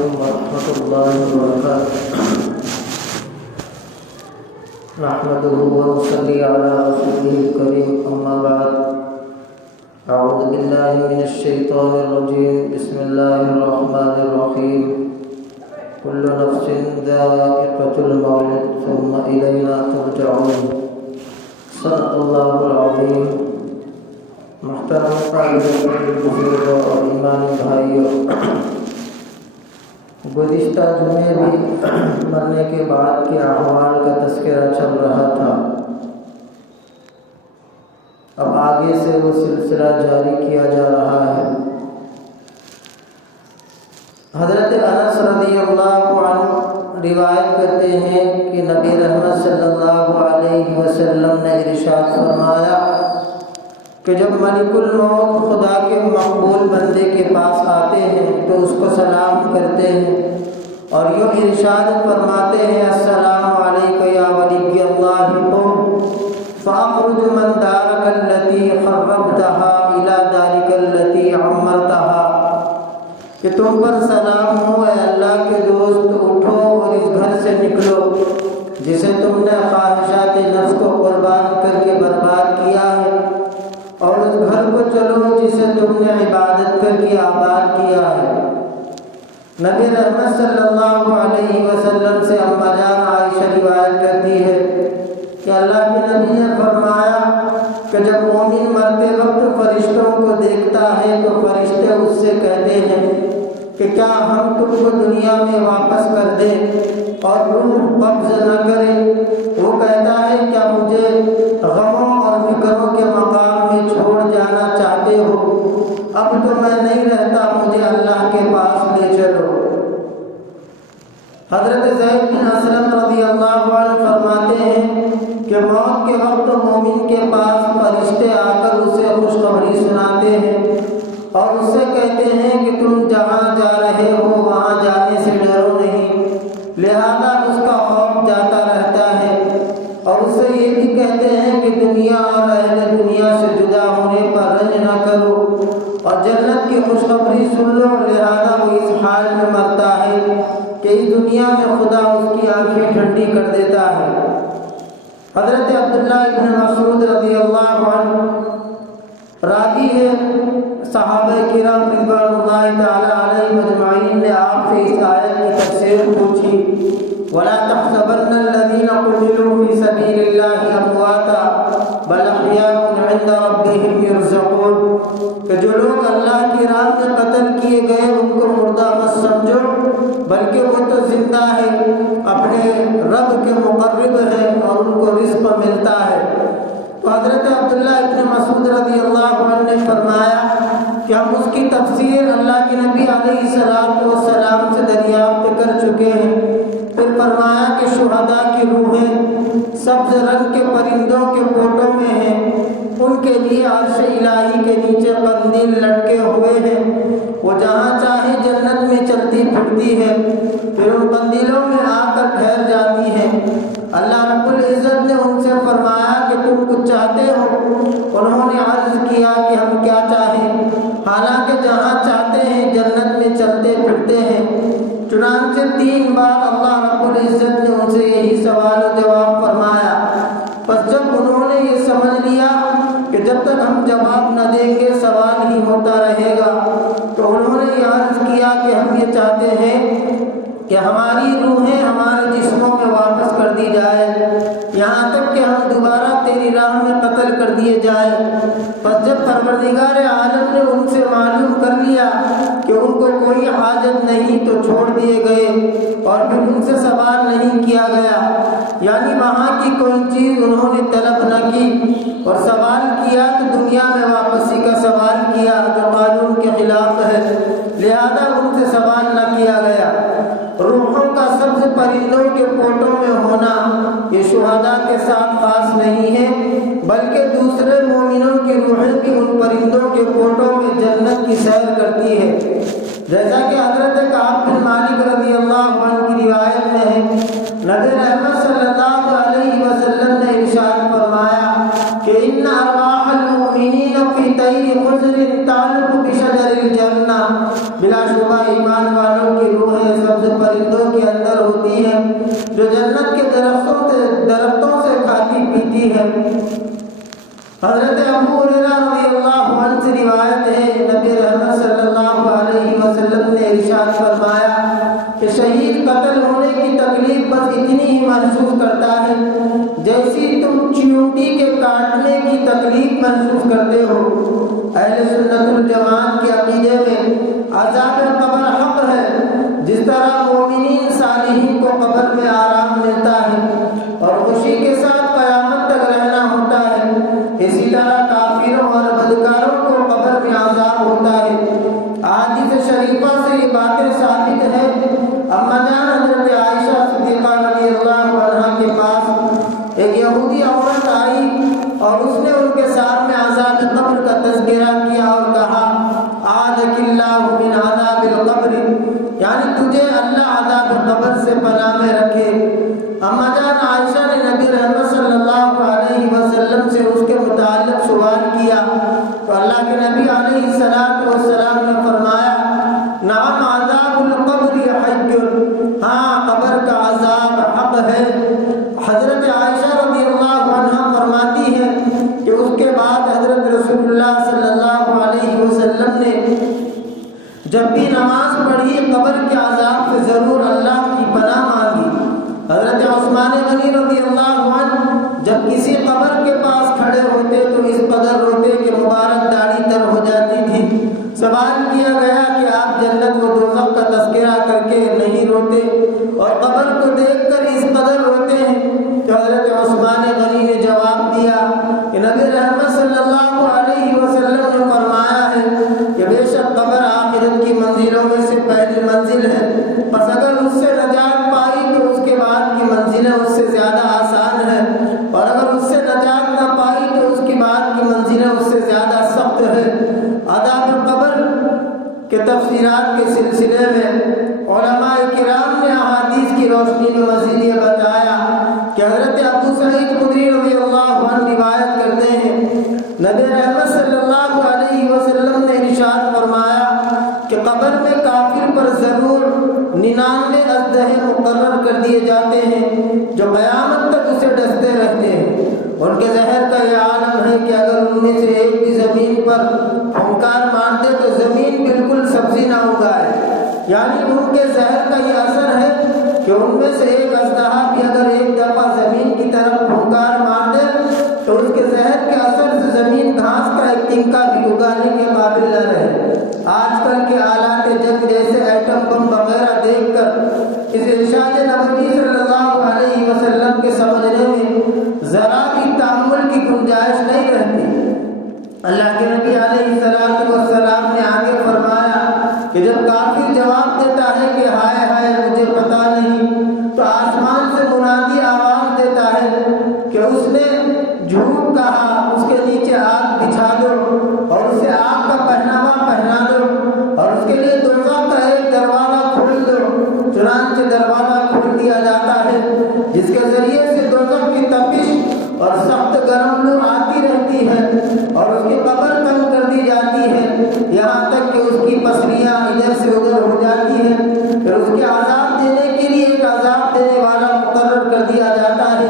علیکم ورحمۃ اللہ وبرکاتہ۔ نحمده ونصلي على رسوله الكريم، أما بعد، أعوذ بالله من الشيطان الرجيم، بسم الله الرحمن الرحيم، كل نفس ذائقة الموت ثم إلينا ترجعون۔ صدق الله العظيم۔ محترم بزرگ اور ایمانی بھائیوں، گزشتہ جمعے بھی مرنے کے بعد کے احوال کا تذکرہ چل رہا تھا۔ اب آگے سے وہ سلسلہ جاری کیا جا رہا ہے۔ حضرت انس رضی اللہ عنہ روایت کرتے ہیں کہ نبی رحمت صلی اللہ علیہ وسلم نے ارشاد فرمایا کہ جب ملک الموت خدا کے مقبول بندے کے پاس آتے ہیں تو اس کو سلام کرتے ہیں اور یوں ارشاد فرماتے ہیں: السلام علیک یا ولی اللہ، قم فاخرج من دارک التی خربتها الى دارک التی عمرتها، کہ تم پر سلام ہو اے اللہ کے دوست، اٹھو اور اس گھر سے نکلو جسے تم نے خواہشات نفس کو قربان کر کے برباد کیا ہے، اور اس گھر کو چلو جسے تم نے عبادت کر کے آباد کیا ہے۔ نبی رحمت صلی اللہ علیہ وسلم سے اما جان عائشہ روایت کرتی ہے کہ اللہ کے نبی نے فرمایا کہ جب مومن مرتے وقت فرشتوں کو دیکھتا ہے تو فرشتے اس سے کہتے ہیں کہ کیا ہم تم کو دنیا میں واپس کر دیں اور روح قبض نہ کرے؟ وہ کہتا ہے کیا مجھے غموں اور فکروں کے مقام میں چھوڑ جانا چاہتے ہو؟ اب تو میں نہیں رہتا، مجھے اللہ کے پاس لے چلو۔ حضرت زید بن اسلم رضی اللہ عنہ فرماتے ہیں کہ موت کے وقت مومن کے پاس فرشتے آ کر اسے خوشخبری سناتے ہیں اور اس سے کہتے ہیں کہ تم جہاں جا رہے ہو وہاں جانے سے ڈرو نہیں، لہذا اس کا خوف جاتا رہتا ہے، اور اس سے یہ بھی کہتے ہیں کہ دنیا اور اہل دنیا سے جدا ہونے پر رنج نہ کرو اور جنت کی خوشخبری سن لو، لہذا وہ اس حال میں مرتا ہے کہ اس دنیا میں خدا اس کی آنکھیں ٹھنڈی کر دیتا ہے۔ حضرت عبداللہ ابن مسعود رضی اللہ عنہ راوی ہے، صحابہ کرام رضوان اللہ تعالی علیہم اجمعین نے آپ سے اس آیت کی تفسیر پوچھی: وَلَا تَحْسَبَنَّ الَّذِينَ قُتِلُوا فِي سَبِيلِ اللَّهِ أَمْوَاتًا بَلْ أَحْيَاءٌ عِندَ رَبِّهِمْ يُرْزَقُونَ، کہ جو لوگ اللہ کی راہ میں قتل کیے گئے ان کو مردہ مت سمجھو، بلکہ وہ تو زندہ ہے، اپنے رب کے مقرب ہیں اور ان کو رزق ملتا ہے۔ تو حضرت عبداللہ ابن مسعود رضی اللہ عنہ نے فرمایا کہ ہم اس کی تفسیر اللہ کے نبی علیہ السلام سے دریافت کر چکے ہیں۔ پھر فرمایا کہ شہداء کی روحیں سبز رنگ کے پرندوں کے پوٹوں میں ہیں، ان کے لیے عرش الہی کے نیچے قندیل لٹکے ہوئے ہیں، وہ جہاں چاہے جنت میں چلتی پھرتی ہے، پھر ان قندیلوں میں آ کر ٹھہر جاتی ہیں۔ اللہ رب العزت نے ان سے فرمایا کہ تم کچھ چاہتے ہو؟ انہوں نے عرض کیا کہ ہم کیا چاہیں؟ حالانکہ جہاں چاہتے ہیں جنت میں چلتے پھرتے ہیں۔ چنانچہ 3 بار اللہ رب العزت نے ان سے یہی سوال و جواب فرمایا۔ پس جب انہوں نے یہ سمجھ لیا کہ جب تک ہم جواب نہ دیں گے سوال ہی ہوتا رہے گا، تو انہوں نے یہ عرض کیا کہ ہم یہ چاہتے ہیں کہ ہماری روحیں ہمارے جسموں میں واپس کر دی جائے، یہاں تک کہ ہم دوبارہ تیری راہ میں قتل کر دیے جائیں۔ پس جب پروردگار عالم نے ان سے معلوم کر لیا کہ ان کو کوئی حاجت نہیں تو چھوڑ دیے گئے اور پھر ان سے سوال نہیں کیا گیا، یعنی وہاں کی کوئی چیز انہوں نے طلب نہ کی، اور سوال کیا تو دنیا میں واپسی کا سوال کیا جو قانون کے خلاف ہے، لہذا ان سے سوال نہ کیا گیا۔ روحوں کا سبز پرندوں کے پوٹوں میں ہونا یہ شہداء کے ساتھ خاص نہیں ہے، بلکہ دوسرے مومنوں کی روحیں بھی ان پرندوں کے پوٹوں میں جنت کی سیر کرتی ہے، جیسا کہ حضرت کعب بن مالک رضی اللہ عنہ کی روایت میں ہے۔ نبی رحمت صلی اللہ علیہ وسلم نے ارشاد فرمایا کہ ان ارواح المؤمنین فی طیر خضر تعلق بشجر الجنہ، بلا شبہ ایمان والوں کی روحیں ہے۔ حضرت ابو ہریرہ رضی اللہ عنہ سے روایت ہے، نبی رحمت صلی اللہ علیہ وسلم نے ارشاد فرمایا کہ شہید قتل ہونے کی تکلیف بس اتنی ہی محسوس کرتا ہے جیسی تم چیونٹی کے کاٹنے کی تکلیف محسوس کرتے ہو۔ اہل سنت الجماعت کے عقیدے میں عذاب قبر حق ہے، جس طرح مومنین صالحین کو قبر میں آرام ملتا ہے اور خوشی کے ساتھ قیامت تک رہنا ہوتا ہے، اسی طرح کافروں اور بدکاروں کو قبر میں عذاب ہوتا ہے۔ احادیث شریفہ سے یہ باتیں ثابت ہے۔ اما جان حضرت عائشہ صدیقہ رضی اللہ عنہا کے پاس ایک یہودی عورت آئی اور اس نے ان کے سامنے عذاب قبر کا تذکرہ کیا اور کہا اعاذک اللہ من عذاب القبر، یعنی تجھے اللہ عذاب قبر سے پناہ میں رکھے۔ اما جان عائشہ نے نبی رحمت صلی اللہ علیہ وسلم سے اس کے متعلق سوال کیا تو اللہ کے نبی علیہ السلام نے فرمایا نعم عذاب القبر حق، ہاں قبر کا عذاب حق ہے۔ حضرت عائشہ رضی اللہ عنہا فرماتی ہے کہ اس کے بعد حضرت رسول اللہ صلی اللہ علیہ وسلم نے جب بھی نماز پڑھی قبر کے عذاب سے ضرور اللہ کی پناہ مانگی۔ حضرت عثمان غنی رضی اللہ عنہ جب کسی قبر کے پاس کھڑے ہوتے تو اس قدر روتے کہ مبارک داڑھی تر ہو جاتی تھی۔ سوال کیا گیا کہ آپ جنت و دوزخ کا تذکرہ کر کے نہیں روتے اور قبر کو دیکھ کر اس قدر روتے ہیں؟ تو حضرت عثمان غنی نے جواب دیا کہ نبی رحمت صلی اللہ علیہ وسلم نے فرمایا ہے کہ بے شک قبر آخرت کی منزلوں میں سے پہلی منزل ہے، بس اگر اس سے نجات پائی تو اس کے بعد کی منزلیں اس سے زیادہ آسان ہیں، اور اگر اس سے نجات نہ پائی تو اس کی بعد کی منزلیں اس سے زیادہ سخت ہیں۔ عذاب قبر کے تفسیرات کے سلسلے میں علماء کرام نے احادیث کی روشنی میں مزید یہ بتایا کہ حضرت ابو سعید خدری رضی اللہ عنہ روایت کرتے ہیں نبی رحمت صلی اللہ علیہ وسلم نے ارشاد فرمایا کہ قبر میں کافر پر ضرور 99 اژدہے مقرر کر دیے جاتے ہیں جو قیامت تک اسے ڈستے رہتے ہیں۔ ان کے زہر کا یہ عالم ہے کہ اگر ان میں سے ایک بھی زمین پر پھنکار مار دے تو زمین بالکل سبزی نہ اگائے، یعنی ان کے زہر کا یہ اثر ہے کہ ان میں سے ایک اژدہا بھی اگر ایک دفعہ زمین کی طرف پھنکار مار دے تو اس کے زہر کے اثر سے زمین گھاس کا ایک تنکا بھی اگانے کے قابل نہ رہے۔ آج کل کے آلات جنگ جیسے ایٹم بم وغیرہ دیکھ کر اس ارشاد نبوی صلی اللہ علیہ وسلم کے سمجھنے میں ذرا بھی تأمل کی گنجائش نہیں رہتی۔ اللہ کے نبی علیہ السلام نے آگے فرمایا کہ جب کافر جواب دیتا ہے کہ ہائے ہائے مجھے پتا نہیں، تو آسمان سے منادی آواز دیتا ہے کہ اس نے جھوٹ کہا، اس کے نیچے آگ بچھا دو اور اسے آگ کا پہناوا پہنا دو اور اس کے لیے دوزخ کا ایک دروازہ کھول دو۔ چنانچہ دروازہ کھول دیا جاتا ہے جس کے ذریعے سے دوزخ کی تپش اور سخت گرم لو آتی رہتی ہے اور اس کی قبر تنگ کر دی جاتی ہے، یہاں تک کہ اس کی پسلیاں ادھر سے ادھر ہو جاتی ہیں۔ پھر اس کے عذاب دینے کے لیے ایک عذاب دینے والا مقرر کر دیا جاتا ہے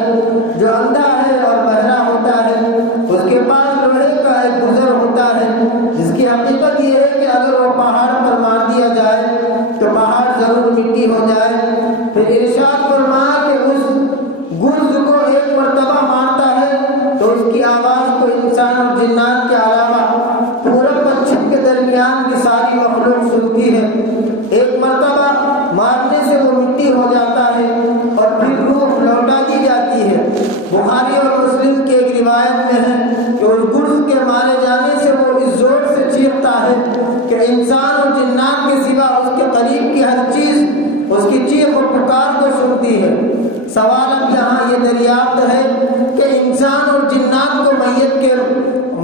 جو اندھا ہے اور بہرا ہوتا ہے، اس کے پاس لوہے کا ایک گزر ہوتا ہے جس کی حقیقت یہ ہے کہ اگر وہ پہاڑ پر مار دیا جائے تو پہاڑ ضرور مٹی ہو جائے۔ پھر ارشاد فرمایا کہ اس گرز کو ایک مرتبہ مارتا ہے تو اس کی آواز کو انسان اور جنات کے علاوہ پورا پچھم کے درمیان کی ساری مخلوق سنتی ہے۔ ایک مرتبہ مارنے سے وہ مٹی ہو جاتا ہے اور پھر روح لوٹا دی جاتی ہے۔ بخاری اور مسلم کی ایک روایت میں ہے کہ اس گرز کے مارے جانے سے وہ اس زور سے چیختا ہے کہ انسان اور جنات کے سوا اس کے قریب کی ہر چیز اس کی چیخ و پکار کو سنتی ہے۔ سوال اب یہاں یہ دریافت ہے کہ انسان اور جنات کو میت کے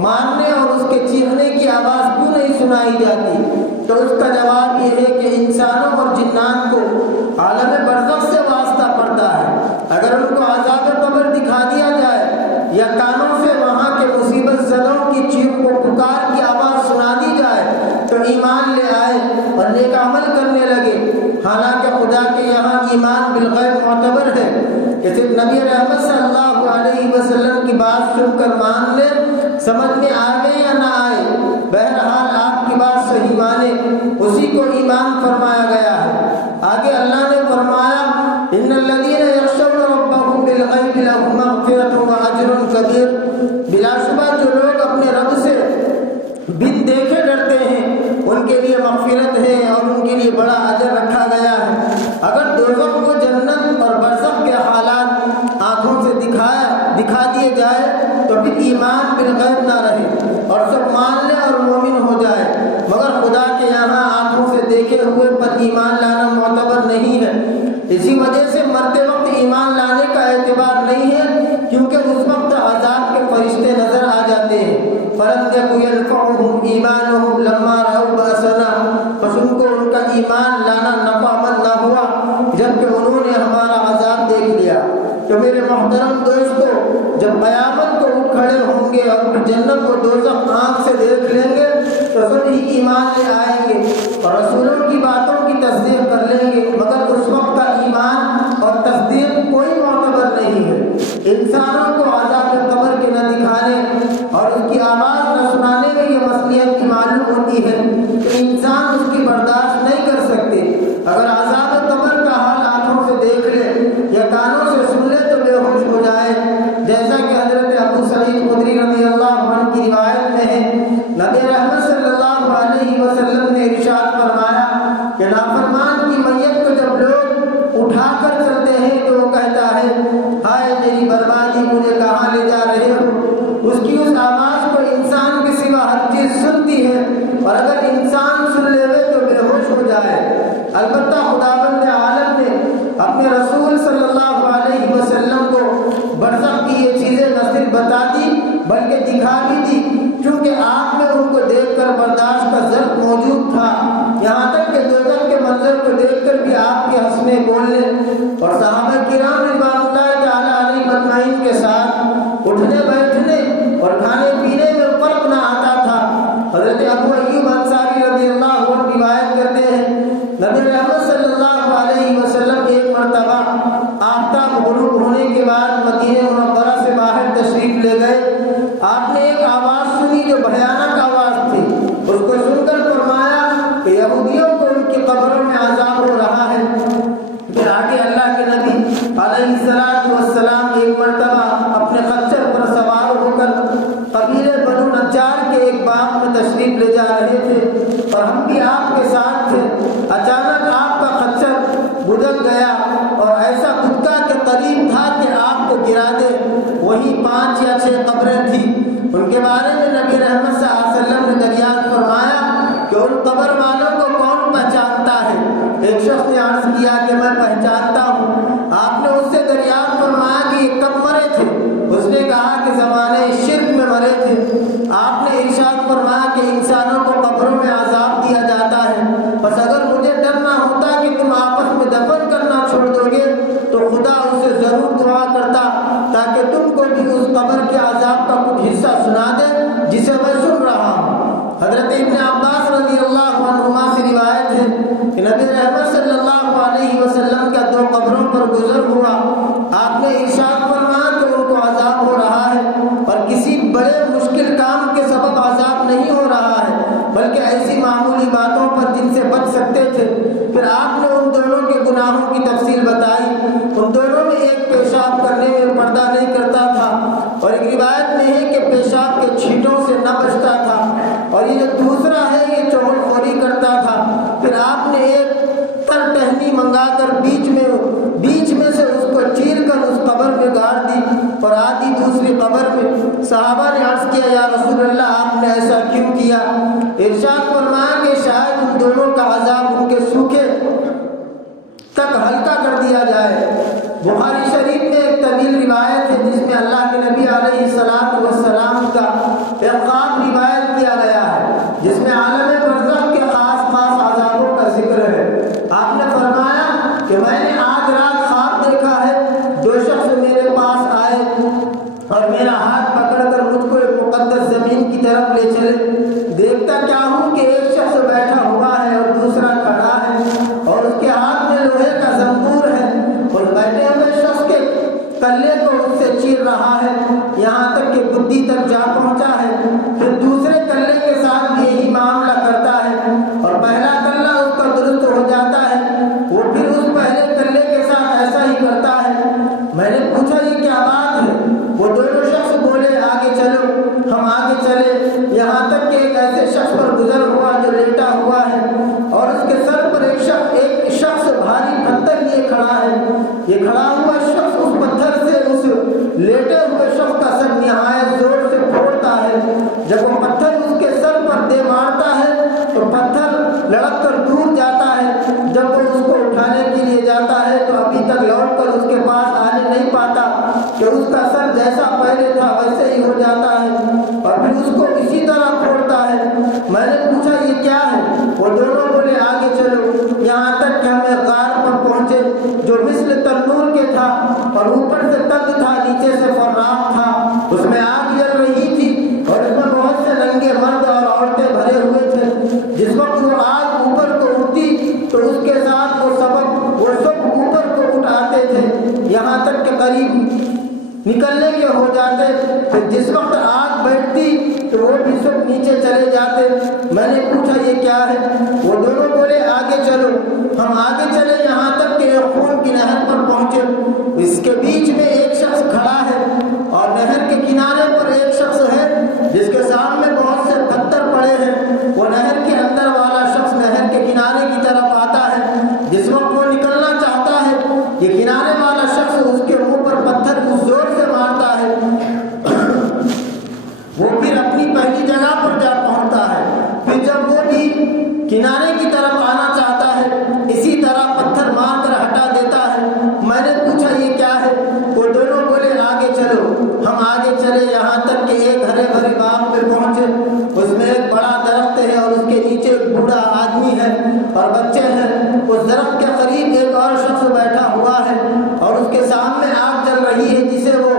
مارنے اور اس کے چیخنے کی آواز کیوں نہیں سنائی جاتی؟ تو اس کا جواب یہ ہے کہ انسانوں اور جنات کو عالم برزخ سے واسطہ پڑتا ہے۔ اگر ان کو عذاب قبر دکھا دیا جائے یا کانوں سے وہاں کے مصیبت زدوں کی چیخ و پکار کی آواز سنا دی جائے تو ایمان لے آئے اور نیک عمل کرنے لگے۔ حالانکہ خدا کے یہاں ایمان بالغیب معتبر ہے کہ صرف نبی رحمت صلی اللہ علیہ وسلم کی بات سن کر مان لے، سمجھ میں آئے یا نہ آئے، بہرحال آپ کی بات صحیح مانے، اسی کو ایمان فرمایا گیا ہے۔ آگے اللہ نے فرمایا ان الذین یخشون ربهم بالغیب لهم مغفرۃ واجر کبیر، بلا شبہ جو لوگ اپنے رب سے بن دیکھے ڈرتے ہیں ان کے لیے مغفرت ہے اور ان کے لیے بڑا اجر رکھا گیا ہے۔ اگر دوزخ کو جنت اور برزخ کے حالات آنکھوں سے دکھا دیے جائے تو پھر ایمان بالغیب نہ رہے اور سب مان لے اور مومن ہو جائے، مگر خدا کے یہاں آنکھوں سے دیکھے ہوئے پر ایمان لانا معتبر نہیں ہے۔ اسی وجہ سے مرتے وقت ایمان لانے کا اعتبار نہیں ہے، کیونکہ اس وقت عذاب کے فرشتے نظر آ جاتے ہیں۔ فَلَمْ يَكُنْ يَنْفَعُهُمْ إِيمَانُهُمْ لَمَّا رَأَوْا بَأْسَنَا، پس ان کو ان کا ایمان لانا نفع مند نہ ہوا جبکہ انہوں نے ہمارا عذاب دیکھ لیا۔ تو میرے محترم دوستو، جب قیامت کو اٹھ کھڑے ہوں گے اور جنت و دوزخ آنکھ سے دیکھ لیں گے تو سب ہی ایمان لے آئیں گے اور رسولوں کی باتوں کی تصدیق کر لیں گے، مگر اس وقت کا ایمان اور تصدیق کوئی معتبر نہیں ہے۔ انسانوں کو عذاب قبر کے نہ دکھانے اور اس کی آواز نہ سنانے میں یہ مصلحت کی معلوم ہوتی ہے کہ انسان اس کی برداشت نہیں کر سکتے۔ اگر عذاب قبر کا حال آنکھوں سے دیکھ لے یا کانوں سے سن لے تو بے ہوش ہو جائے، جیسا کہ حضرت ابو سعید خدری رضی اللہ عنہ کی روایت میں ہے، نبی رحمت صلی اللہ علیہ وسلم نے ارشاد فرمایا کہ نافرمان کی میت کو جب لوگ اٹھا کر چلتے ہیں تو وہ کہتا ہے ہائے میری بربادی، مجھے کہاں لے جا رہے ہو۔ اس کی اس آواز کو انسان کے سوا ہر چیز سنتی ہے اور اگر انسان سن لے تو بے ہوش ہو جائے۔ البتہ خداوند عالم نے اپنے رسول صلی اللہ علیہ وسلم کو برزخ کی یہ چیزیں نہ صرف بتا دی بلکہ دکھا بھی دی، چونکہ آپ میں ان کو دیکھ کر برداشت کا ذرف موجود تھا، یہاں تک کہ دوزخ کے منظر کو دیکھ کر بھی آپ کے ہنسنے بولنے اور صحابہ کرام رضوان اللہ تعالی علیہ مجمعین کے ساتھ اٹھنے بیٹھنے اور کھانے پینے میں فرق نہ آتا تھا۔ حضرت ابو ایوب انصاری رضی اللہ عنہ روایت کرتے ہیں نبی رحمت صلی اللہ علیہ وسلم ایک مرتبہ آفتاب غروب ہونے کے بعد مدینہ منورہ سے باہر تشریف لے گئے۔ آپ نے ایک آواز سنی جو بھیانک آواز تھی، اس کو سن کر فرمایا کہ یہودیوں کو ان کی قبروں میں عذاب ہو رہا ہے۔ پھر آگے اللہ کے نبی علیہ السلام ایک مرتبہ اپنے خچر پر سوار ہو کر قبیلے بنو نجار کے ایک باغ میں تشریف لے جا رہے تھے اور ہم بھی آپ کے ساتھ تھے۔ اچانک آپ کا خچر گدک گیا اور ایسا گدکا کے قریب تھا کہ آپ کو گرا دے۔ وہی 5 یا 6 قبریں تھیں، ان کے بارے میں نبی رحمت صلی اللہ علیہ وسلم نے دریافت فرمایا کہ ان قبر والوں کو کون پہچانتا ہے؟ ایک شخص نے عرض کیا کہ میں پہچانتا ہوں۔ آپ نے اس سے دریافت فرمایا کہ یہ کب مرے تھے؟ اس نے کہا کہ زمانے شرک میں مرے تھے۔ آپ نے ارشاد فرمایا کہ انسانوں کو قبروں میں عذاب دیا جاتا ہے، بس اگر مجھے ڈر نہ ہوتا کہ تم آپس میں دفن کرنا چھوڑ دو گے تو خدا اس سے ضرور دعا کرتا تاکہ تم کو بھی اس قبر کے عذاب کا کچھ حصہ سنا دے جسے میں سن رہا ہوں۔ حضرت ابن عباس رضی اللہ عنہما سے روایت ہے کہ نبی رحمت صلی اللہ علیہ وسلم کا 2 قبروں پر گزر ہوا۔ آپ نے ارشاد فرمایا کہ ان کو عذاب ہو رہا ہے اور کسی بڑے مشکل کام کے سبب عذاب نہیں ہو رہا ہے بلکہ ایسی معمولی باتوں پر جن سے بچ سکتے تھے۔ پھر آپ نے ان دونوں کے گناہوں کی تفصیل بتائی۔ ان دونوں میں ایک پیشاب کرنے میں پردہ نہیں کرتا تھا اور ایک روایت میں ہے کہ پیشاب کے چھینٹوں سے نہ بچتا تھا، اور یہ جو دوسرا ہے یہ چغل خوری کرتا تھا۔ پھر آپ نے ایک تر ٹہنی منگا کر بیچ میں سے اس کو چیر کر اس قبر میں گاڑ دی اور آدھی دوسری قبر میں۔ صحابہ نے عرض کیا یا رسول اللہ آپ نے ایسا کیوں کیا؟ ارشاد فرمایا کہ شاید ان دونوں کا عذاب ان کے سوکھے تک ہلکا کر دیا جائے۔ بخاری شریف میں ایک طویل روایت ہے جس میں اللہ کے نبی علیہ السلام کا ایک خواب روایت کیا گیا ہے جس میں عالم برزخ کے خاص عذابوں کا ذکر ہے۔ آپ نے فرمایا کہ میں نے آج رات خواب دیکھا ہے، 2 شخص میرے پاس آئے اور میرا ہاتھ پکڑ کر مجھ کو ایک مقدس زمین کی طرف لے چلے۔ دیکھتا کیا ہوں کہ ایک شخص بیٹھا ہوا ہے اور دوسرا کھڑا ہے اور اس کے ہاتھ میں لوہے کا زنبور ہے اور بیٹھے ہوئے شخص کے کلے کو اس سے چیر رہا ہے، یہاں جیسا پہلے تھا ویسے ہی ہو جاتا ہے اور پھر اس کو اسی طرح پھوڑتا ہے۔ میں نے پوچھا یہ کیا ہے؟ وہ دونوں بولے آگے چلو، یہاں تک کہ ہمیں غار پر پہنچے جو مثل تندور کے تھا اور اوپر سے تنگ تھا، نیچے سے فراخ تھا، اس میں آگ جل رہی تھی اور اس میں بہت سے ننگے مرد اور عورتیں بھرے ہوئے تھے۔ جس وقت وہ آگ اوپر کو اٹھتی تو اس کے ساتھ وہ سب اوپر کو اٹھ آتے تھے، یہاں تک کہ قریب نکلنے کے ہو جاتے۔ پھر جس وقت آگ بیٹھتی تو وہ بھی سب نیچے چلے جاتے۔ میں نے پوچھا یہ کیا ہے؟ وہ دونوں بولے آگے چلو۔ ہم آگے چلے یہاں تک کہ ایک خون کی نہر پر پہنچے۔ اس کے بیچ میں ایک شخص کھڑا ہے اور نہر کے کنارے پر ایک شخص ہے جس کے سامنے بہت سے پتھر پڑے ہیں۔ وہ نہر کے اندر والا شخص نہر کے کنارے کی طرف آتا ہے۔ جس وقت وہ نکلنا چاہتا ہے، یہ کنارے والا شخص اس کے منہ پر پتھر کو زور سے مارتا ہے۔ وہ پھر اپنی پہلی جگہ پر جا پہنچتا ہے۔ پھر جب وہ بھی کنارے کی طرف آنا چاہتا ہے، اسی طرح پتھر مار کر ہٹا دیتا ہے۔ میں نے پوچھا یہ کیا ہے؟ وہ دونوں بولے آگے چلو۔ ہم آگے چلے یہاں تک کہ ایک ہرے بھرے باغ پہ پہنچے۔ اس میں ایک بڑا درخت ہے اور اس کے نیچے ایک بوڑھا آدمی ہے اور بچے ہیں۔ اس درخت کے قریب ایک اور شخص بیٹھا ہوا ہے اور اس کے سامنے آگ جل رہی ہے جسے وہ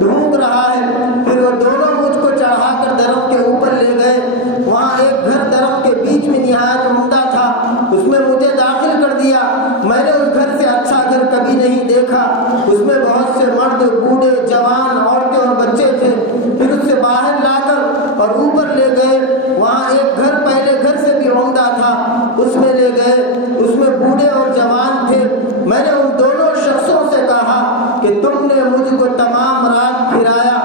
ڈھونڈ رہا ہے۔ پھر وہ دونوں مجھ کو چڑھا کر درخت کے اوپر لے گئے۔ وہاں ایک گھر درخت کے بیچ میں نہایت عمدہ تھا، اس میں مجھے داخل کر دیا۔ میں نے اس گھر سے اچھا گھر کبھی نہیں دیکھا۔ اس میں بہت سے مرد، بوڑھے، جوان، عورتیں اور بچے تھے۔ پھر اس سے باہر لا کر اور اوپر لے گئے۔ وہاں ایک گھر پہلے گھر سے بھی عمدہ تھا، اس میں لے گئے۔ اس میں بوڑھے اور جوان تھے۔ میں نے ان دونوں شخصوں سے کہا کہ تم نے مجھ کو تمام رات پھرایا،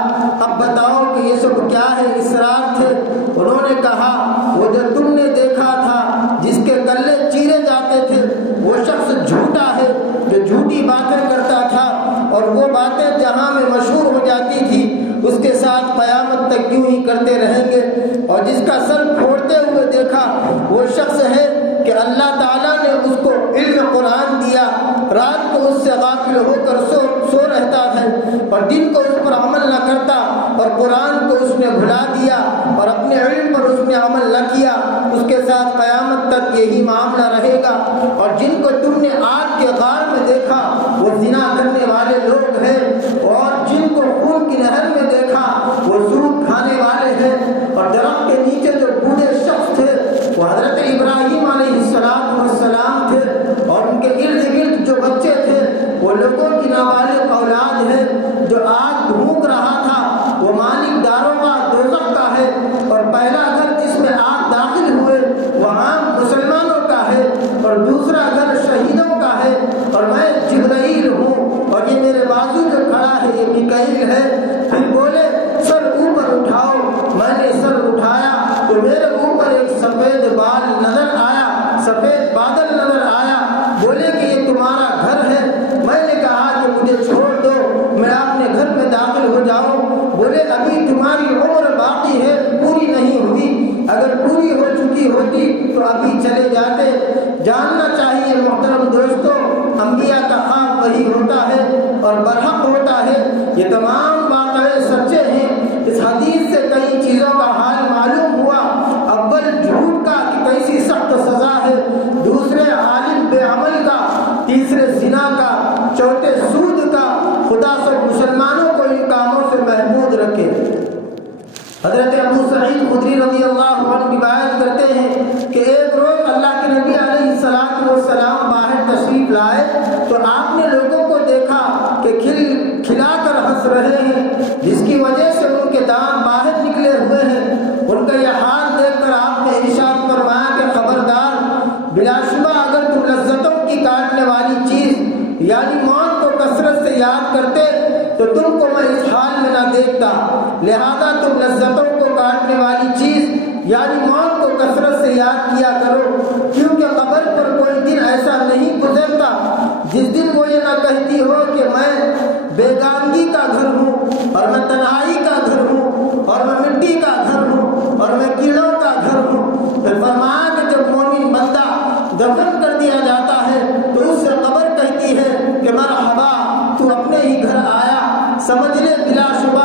اب بتاؤ کہ یہ سب کیا ہے؟ اس رات تھے۔ انہوں نے کہا وہ جو تم نے دیکھا تھا جس کے گلے چیرے جاتے تھے وہ شخص جھوٹا ہے جو جھوٹی باتیں کرتا تھا اور وہ باتیں جہاں میں مشہور ہو جاتی تھی اس کے ساتھ قیامت تک یوں ہی کرتے رہیں گے۔ اور جس کا سر پھوڑتے ہوئے دیکھا وہ شخص ہے کہ اللہ تعالیٰ نے اس کو علم قرآن دیا، رات کو اس سے غافل ہو کر سو رہتا ہے اور دن کو اس پر عمل نہ کرتا، اور قرآن کو اس نے بھلا دیا اور اپنے علم پر اس نے عمل نہ کیا، اس کے ساتھ قیامت تک یہی معاملہ رہے گا۔ اور جن کو تم نے آگ کے غار میں دیکھا وہ زنا کرنے والے لوگ ہیں، اور جن کو خون کی نہر میں دیکھا وہ سود کھانے والے ہیں۔ اور درخت کے نیچے جو بوڑھے شخص تھے وہ حضرت ابراہیم علیہ السلام تھے، اور ان کے ارد گرد جو بچے تھے وہ لوگوں کی نابالغ اولاد ہے۔ جو آگ ڈھونڈ رہا تھا وہ مالک داروغہ دوزخ کا ہے، اور پہلا گھر جس میں آگ داخل ہوئے وہ عام مسلمانوں کا ہے، اور دوسرا گھر شہیدوں کا ہے، اور میں جبرائیل ہوں، اور یہ میرے بازو جو کھڑا ہے یہ میکائیل ہے۔ پھر بولے سر اوپر اٹھاؤ۔ میں نے سر اٹھایا تو میرے اوپر ایک سفید بال نظر آیا، سفید بادل نظر آیا۔ بولے کہ یہ تمہارا گھر ہے۔ میں نے کہا کہ مجھے چھوڑ دو، میں اپنے گھر میں داخل ہو جاؤں۔ بولے ابھی تمہاری عمر باقی ہے، پوری نہیں ہوئی، اگر پوری ہو چکی ہوتی تو ابھی چلے جاتے۔ جاننا چاہیے محترم دوستو، انبیاء کا خواب وہی ہوتا ہے اور برحق ہوتا ہے۔ یہ تمام واقعے سچے ہیں۔ اس حدیث سے کئی چیزوں کا حال معلوم ہوا۔ اول جھوٹ کا کہ کیسی سخت سزا ہے، دوسرے عالم بے عمل کا، تیسرے زنا کا، چوتھے سود کا۔ خدا سب مسلمانوں کو ان کاموں سے محفوظ رکھے۔ حضرت ابو سعید خدری رضی اللہ عنہ روایت کرتے ہیں کہ ایک روز اللہ کے نبی علیہ السلام باہر تشریف لائے تو آپ نے لوگوں کو دیکھا کہ کھلا کر ہنس رہے ہیں، جس کی وجہ سے ان کے دانت باہر نکلے ہوئے ہیں۔ ان کا یہ حال دیکھ کر آپ نے ارشاد فرمایا کہ خبردار، بلا شبہ اگر تم لذتوں کی کاٹنے والی چیز یعنی موت کو کثرت سے یاد کرتے تو تم کو میں اس حال میں نہ دیکھتا، لہذا تم لذتوں کو کاٹنے والی چیز یعنی موت کو کثرت سے یاد کیا کرو، کیونکہ قبر پر کوئی دن ایسا نہیں گزرتا جس دن وہ یہ نہ کہتی ہو کہ میں بیگانگی کا گھر ہوں، اور میں تنہائی کا گھر ہوں، اور میں مٹی کا گھر ہوں، اور میں کیڑوں کا گھر ہوں۔ پھر فرمایا کہ جب مومن بندہ دفن کر دیا جاتا ہے تو اس سے قبر کہتی ہے کہ مرحبا، تو اپنے ہی گھر آیا، سمجھ لے بلا شبہ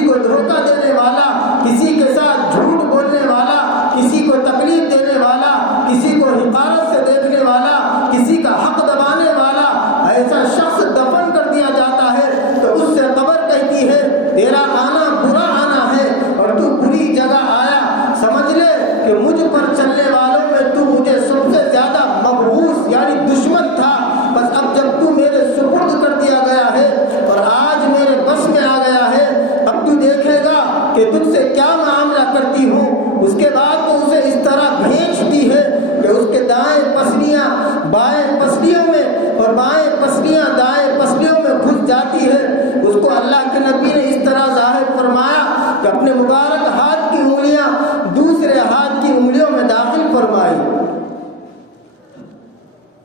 کسی کو دھوکہ دینے والا، کسی کے ساتھ جھوٹ بولنے والا، کسی کو تکلیف دینے والا، کسی کو حقارت سے دیکھنے والا، کسی کا حق دبانے والا ایسا شخص دفن کر دیا جاتا ہے تو اس سے قبر کہتی ہے تیرا آنا برا آنا ہے اور تو بری جگہ آیا، سمجھ لے کہ مجھ پر چلنے والوں میں تو مجھے سب سے زیادہ مبعوث یعنی دشمن تھا، بس اب جب تو میرے سپرد کر دیا گیا ہے اور آج میرے بس میں آ گیا ہے، اب تو دیکھے گا کہ تجھ سے کیا معاملہ کرتی ہوں۔ اس کے بعد تو اسے اس طرح بھیجتی ہے کہ اس کے دائیں پسلیاں بائیں پسلیوں میں اور بائیں پسلیاں دائیں پسلیوں میں گھس جاتی ہے۔ اس کو اللہ کے نبی نے اس طرح ظاہر فرمایا کہ اپنے مبارک ہاتھ کی انگلیاں دوسرے ہاتھ کی انگلیوں میں داخل فرمائی۔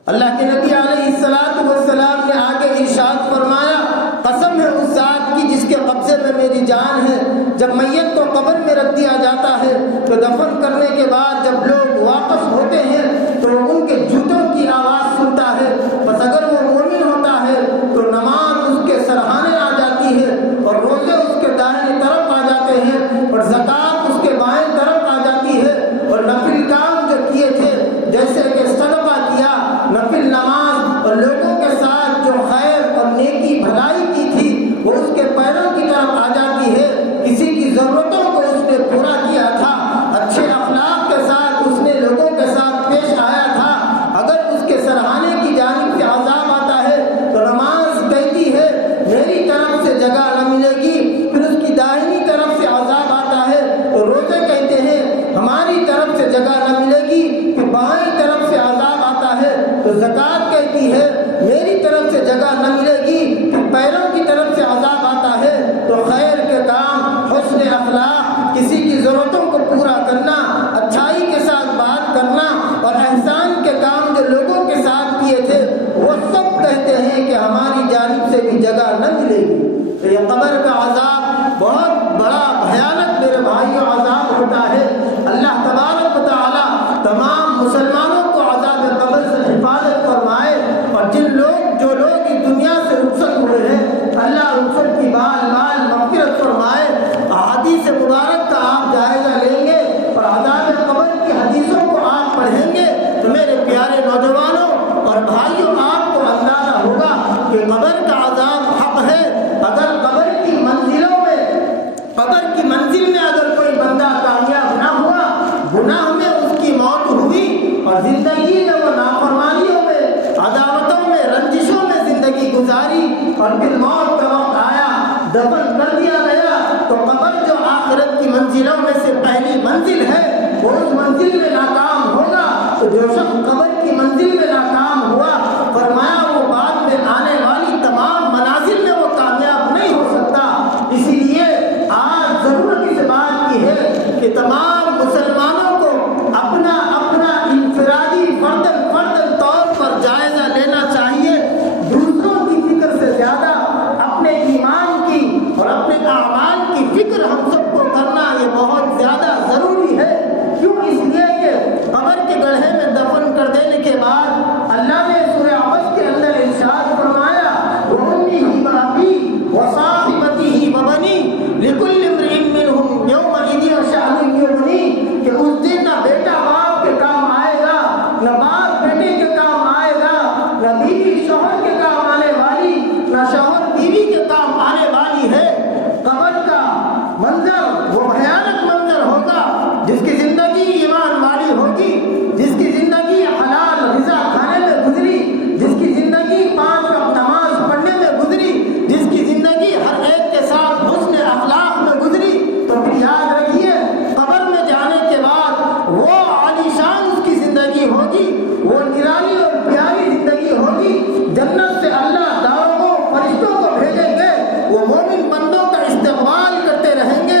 اللہ کے نبی علیہ السلام نے آگے ارشاد فرمایا قسم ہے اس ذات کی جس کے قبضے میں میری جان ہے، جب میت کو قبر میں رکھ دیا جاتا ہے تو دفن کرنے کے بعد جب لوگ واپس ہوتے ہیں تو وہ ان کے جوتوں کی آواز سنتا ہے، بس اگر وہ مومن ہوتا ہے تو نماز اس کے سرہانے آ جاتی ہے اور روزے اس کے دائیں طرف آ جاتے ہیں اور زکوٰۃ اس کے بائیں طرف آ جاتی ہے، اور نفل کام جو کیے تھے جیسے کہ صدقہ کیا، نفل نماز اور لوگوں کے ساتھ جو خیر اور نیکی بھلائی کی تھی وہ اس کے پیروں کی طرف آ جاتی ہے۔ کسی کی ضرورتوں کو اس نے پورا کیا تھا، اچھے اخلاق کے ساتھ اس نے لوگوں کے ساتھ پیش آیا تھا، اگر اس کے سرہانے کی جانب سے عذاب آتا ہے تو نماز کہتی ہے میری طرف سے جگہ نہ ملے گی، پھر اس کی داہنی طرف سے عذاب آتا ہے تو روزے کہتے ہیں ہماری طرف سے جگہ نہ ملے گی، پھر بائیں طرف سے عذاب آتا ہے تو زکوٰۃ کہتی ہے میری طرف سے جگہ نہ ملے گی، پھر پیروں کی طرف سے عذاب آتا ہے تو خیر کے کام، حسن اخلاق، کسی کی ضرورتوں کو پورا کرنا، اچھائی کے ساتھ بات کرنا اور احسان کے کام جو لوگوں کے ساتھ کیے تھے وہ سب کہتے ہیں کہ ہماری جانب سے بھی جگہ نہ ملے گی۔ تو یہ قبر کا عذاب بہت بڑا بھیانک میرے بھائیوں عذاب ہوتا ہے۔ اللہ تبارک و تعالی تمام مسلمانوں کو عذاب قبر سے حفاظت فرمائے، اور جو لوگ اس دنیا سے رخصت ہوئے ہیں اللہ رخصت کی بال مغفرت فرمائے۔ احادیث مبارک کا آپ جائزہ لیں گے اور عذاب قبر کی حدیثوں کو آپ پڑھیں گے تو میرے پیارے نوجوانوں اور بھائیوں آپ کو اندازہ ہوگا کہ قبر کا عذاب حق ہے۔ اگر قبر کی منزل میں اگر کوئی بندہ کامیاب نہ ہوا، گناہ میں اس کی موت ہوئی اور زندگی میں وہ نافرمانیوں میں، عداوتوں میں، رنجشوں میں زندگی گزاری اور پھر موت کا وقت آیا، دفن کر دیا گیا، تو قبر جو آخرت کی منزلوں میں سے پہلی منزل ہے وہ اس منزل میں ناکام ہوگا۔ تو جو شخص قبر کی منزل میں ناکام ہوا فرمایا وہ بعد میں آنے والی تمام منازل میں وہ کامیاب نہیں ہو سکتا۔ اسی لیے آج ضرورت اس بات کی ہے کہ تمام مسلمانوں کو اپنا انفرادی فردن طور پر جائزہ لینا چاہیے، دوسروں کی فکر سے زیادہ اپنے ایمان کی اور اپنے اعمال کی فکر ہم سب کو کرنا یہ بہت زیادہ ضروری ہے۔ کیوں؟ اس لیے کہ قبر کے گڑھے میں دفن کر دینے کے بعد اللہ نے سورہ عبس کے اندر ارشاد فرمایا وَأُمِّهِ وَأَبِيهِ وَصَاحِبَتِهِ وَبَنِيهِ لِكُلِّ امْرِئٍ مِّنْهُمْ يَوْمَئِذٍ شَأْنٌ يُغْنِيهِ کہ اس دن نہ بیٹا باپ کے کام آئے گا، نہ باپ بیٹے کے کام آئے گا، نہ بیوی شوہر کے کام آنے والی، نہ شوہر بیوی کے کام آنے والی ہے۔ قبر کا منظر وہ بھیانک منظر ہوگا جس کی زندگی ایمان والی ہوگی، جس کی زندگی حلال رضا کھانے میں گزری، جس کی زندگی 5 وقت نماز پڑھنے میں گزری، جس کی زندگی ہر ایک کے ساتھ حسن اخلاق میں گزری، تو پھر یاد رکھیے قبر میں جانے کے بعد وہ عالیشان اس کی زندگی ہوگی، وہ نرالی اور پیاری زندگی ہوگی۔ جنت سے اللہ داؤں کو فرشتوں کو بھیجیں گے، وہ مومن بندوں کا استقبال کرتے رہیں گے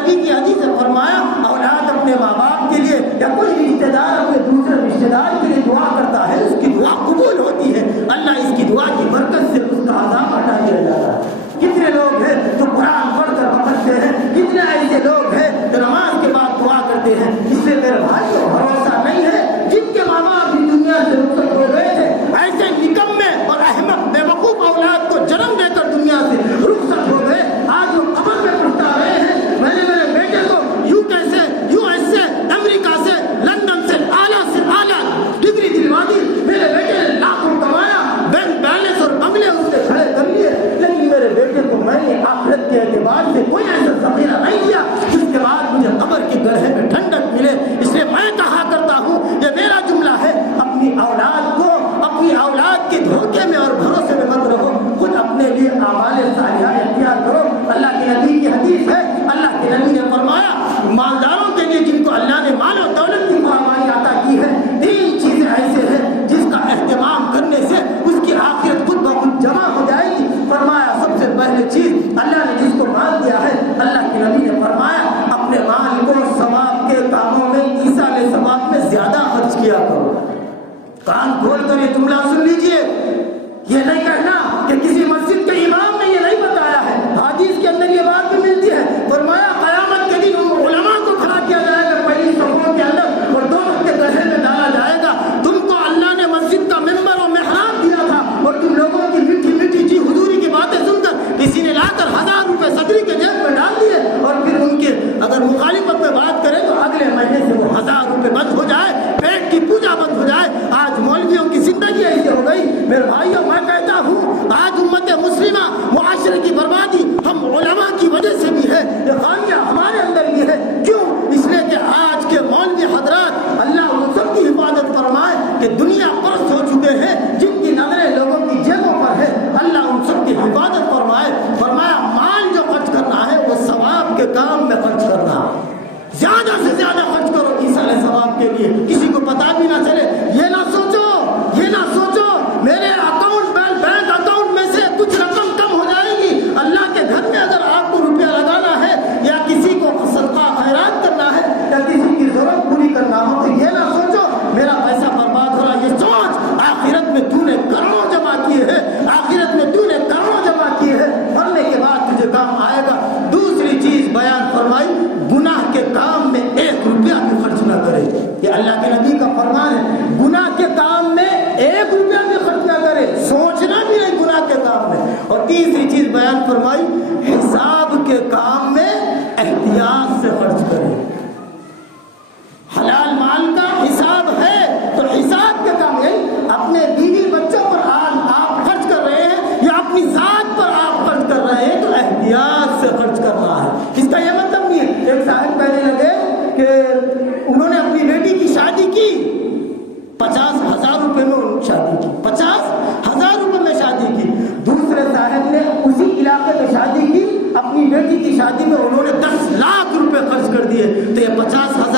نبی کی حدیث ہے، فرمایا اولاد اپنے ماں باپ کے لیے یا کوئی رشتے دار اپنے دوسرے رشتے دار کے لیے دعا کرتا ہے، اس کی دعا قبول ہوتی ہے، اللہ اس کی دعا کی برکت سے اس کا عذاب ہٹا دیا جاتا ہے۔ کتنے لوگ ہیں جو قرآن پڑھ کر بخشتے ہیں، کتنے ایسے لوگ ہیں جو نماز کے بعد دعا کرتے ہیں۔ اس سے میرے بھائی کو بھروسہ نہیں ہے، جن کے ماں باپ بھی دنیا سے رخصت ہو گئے تھے، ایسے نکمے اور احمق بے وقوف اولاد کو جنم دے کر دنیا سے رخصت ہو گئے، آج وہ قبر میں پڑھتا رہے ہیں میں نے میرے بیٹے کو یو ایس سے امریکہ سے لندن سے اعلیٰ ڈگری دلوا دی، میرے بیٹے نے لاکھوں کمایا، بینک بیلنس اور بنگلے اس نے کھڑے کر لیے، لیکن میرے بیٹے کو میں نے آخرت کے اعتبار سے کوئی ایسا ذخیرہ نہیں دیا جس کے بعد مجھے قبر کے گڑھے میں ٹھنڈک ملے۔ اس لیے میں کہا کرتا ہوں، یہ میرا جملہ ہے، اپنی اولاد کے دھوکے میں اور بھروسے میں مت رہو، خود اپنے لیے اعمال صالحہ اختیار کرو۔ اللہ کے نبی کی حدیث ہے، اللہ کے نبی نے فرمایا مالداروں کے لیے جن کو اللہ نے مال و دولت کی فراوانی عطا کی ہے، 3 چیزیں ایسے ہیں جس کا اہتمام کرنے سے اس کی آخرت خود بخود جمع ہو جائے گی۔ فرمایا سب سے پہلی چیز، اللہ نے جس کو مال دیا ہے، اللہ کے نبی نے فرمایا اپنے مال کو ثواب کے کاموں میں، ایصال ثواب میں زیادہ خرچ کیا کرو۔ کان کھول کر یہ جملہ سن لیجئے، یہ نہیں کہنا کہ کسی مسجد کے امام نے یہ نہیں بتایا ہے، حدیث کے اندر یہ بات بھی ملتی ہے۔ فرمایا قیامت کے دن ان علماء کو کھڑا کیا جائے گا پہلی صفوں کے اندر اور دونوں کے گڑھے میں ڈالا جائے گا، تم کو اللہ نے مسجد کا ممبر اور محراب دیا تھا اور تم لوگوں کی میٹھی میٹھی جی حضوری کی باتیں سن کر کسی نے لا کر 1000 روپے صدری کے جیب میں ڈال دیے، اور پھر ان کے اگر مخالفت میں بات کریں تو اگلے مہینے سے وہ 1000 روپے بند ہو جائے، پیٹ کی پوجا بند ہو جائے۔ آج مولویوں کی زندگی ایسی ہو گئی۔ میرے بھائیوں، میں کہتا ہوں آج امت مسلمہ معاشرے کی بربادی ہم علماء کی وجہ سے بھی ہے، یہ خامیہ ہمارے اندر بھی ہے۔ کیوں؟ اس لیے کہ آج کے مولوی حضرات، اللہ ان سب کی حفاظت فرمائے کہ دنیا پرست ہو چکے ہیں، جن کی نظریں لوگوں کی جیبوں پر ہے، اللہ ان سب کی حفاظت فرمائے۔ فرمایا مال جو خرچ کرنا ہے وہ ثواب کے کام میں خرچ کرنا، زیادہ سے زیادہ خرچ کرو ایصال ثواب کے لیے، کسی کو پتا بھی نہ چلے۔ یہ نہ سوچو میرے بینک اکاؤنٹ میں سے کچھ رقم کم ہو جائے گی۔ اللہ کے گھر میں اگر آپ کو روپیہ لگانا ہے یا کسی کو صدقہ خیرات کرنا ہے یا کسی کی ضرورت پوری کرنا ہو تو یہ نہ سوچو میرا پیسہ برباد ہو رہا، یہ سوچ آخرت میں تو نے کروڑوں جمع کیے ہیں، آخرت میں تو نے کروڑوں جمع کیے ہیں، مرنے کے بعد تجھے کام آئے گا۔ دوسری چیز بیان فرمائی، گناہ کے کام میں 1 روپیہ بھی خرچ نہ کرے، یہ اللہ کے نبی کا فرمان ہے۔ گناہ کے کام میں 1 روپیہ بھی خرچ نہ کرے، سوچنا بھی نہیں گناہ کے کام میں۔ اور تیسری چیز بیان فرمائی، حساب کے کام میں احتیاط سے خرچ کرے۔ حلال مال کا حساب ہے تو حساب کے کام یعنی اپنے بیوی بچوں پر آپ خرچ کر رہے ہیں یا اپنی ذات پر آپ خرچ کر رہے ہیں تو احتیاط سے خرچ کرنا ہے۔ اس کا یہ مطلب نہیں ہے، ایک صاحب کہنے لگے کہ انہوں نے اپنی بیٹی کی شادی کی، 50,000 روپے میں شادی کی، 50,000 روپے میں شادی کی۔ دوسرے صاحب نے اسی علاقے میں شادی کی، اپنی بیٹی کی شادی میں انہوں نے 10 لاکھ روپے خرچ کر دیے، تو یہ 50,000